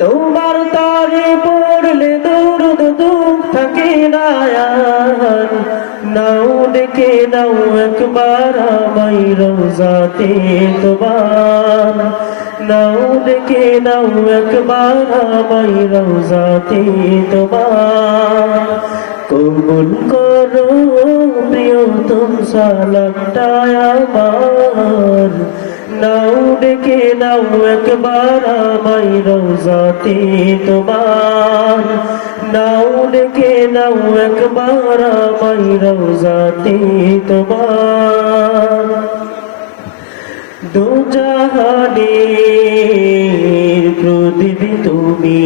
তোমার তারে পড়লে দূর দুঃখ থাকে না নাও ডেকে নাও একবার আমাই রোজাতে তোমার। নাও ডেকে নাও একবার আমাই রোজাতে তোমার। কবুল করো প্রিয়তম সালামটা আমার। ডেকে নাও একবার আমাই রোজাতে তোমার। নাও ডেকে নাও একবার আমাই রোজাতে তোমার। দু জাহানের প্রদীপ তুমি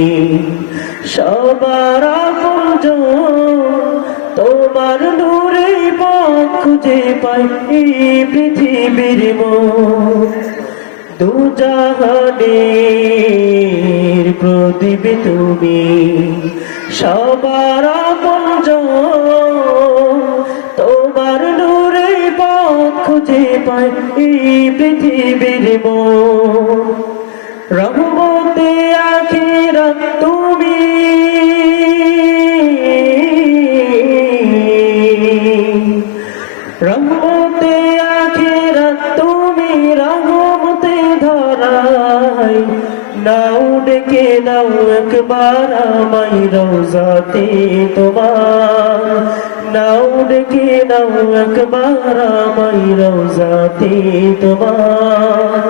সবার তোমার নূরে পথ খুঁজে পাই পৃথিবীর মন দু জাহানের প্রদীপ তুমি সবার তোমার নূরে পথ খুঁজে পাই এই পৃথিবীর মন। নাও ডেকে নাও একবার আমাই রোজাতে তোমার নাও ডেকে নাও একবার আমাই রোজাতে তোমার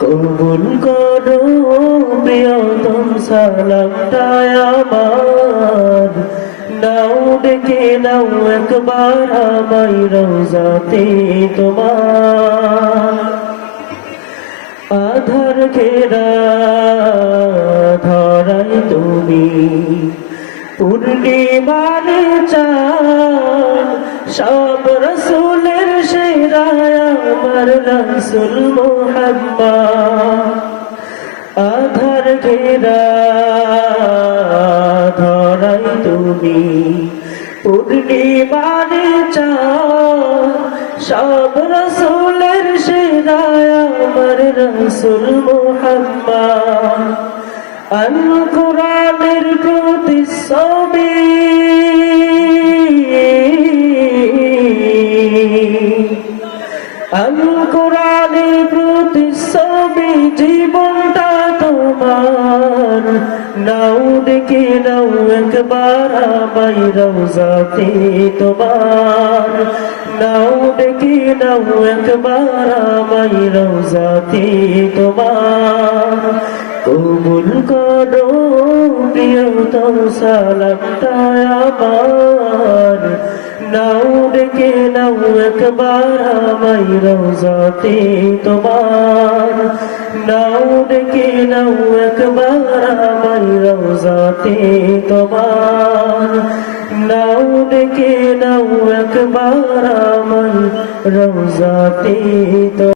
কবুল করো প্রিয়তম সালামটা আমার নাও ডেকে নাও একবার আমাই রোজাতে তোমার আধার ঘেরা, ধরাই তুমি। পূর্ণিমার চাঁদ, সব রসুলের সেরায় আমার রসুল মোহাম্মদ। আধার ঘেরা, ধরাই তুমি। পূর্ণিমার চাঁদ, সব আমার রসুল মোহাম্মদ আল কোরআনের প্রতিচ্ছবি। আল কোরআনের জীবনটা তোমার। নাও ডেকে নাও একবার আমাই রোজাতে তোমার। নাও ডেকে নাও একবার আমাই রোজাতে তোমার। কবুল করো প্রিয়তম সালামটা আমার। নাও ডেকে নাও একবার আমাই রোজাতে তোমার। নাও ডেকে নাও একবার আমাই রোজাতে তোমার। নাও ডেকে নাও একবার আমার রোজাতে তো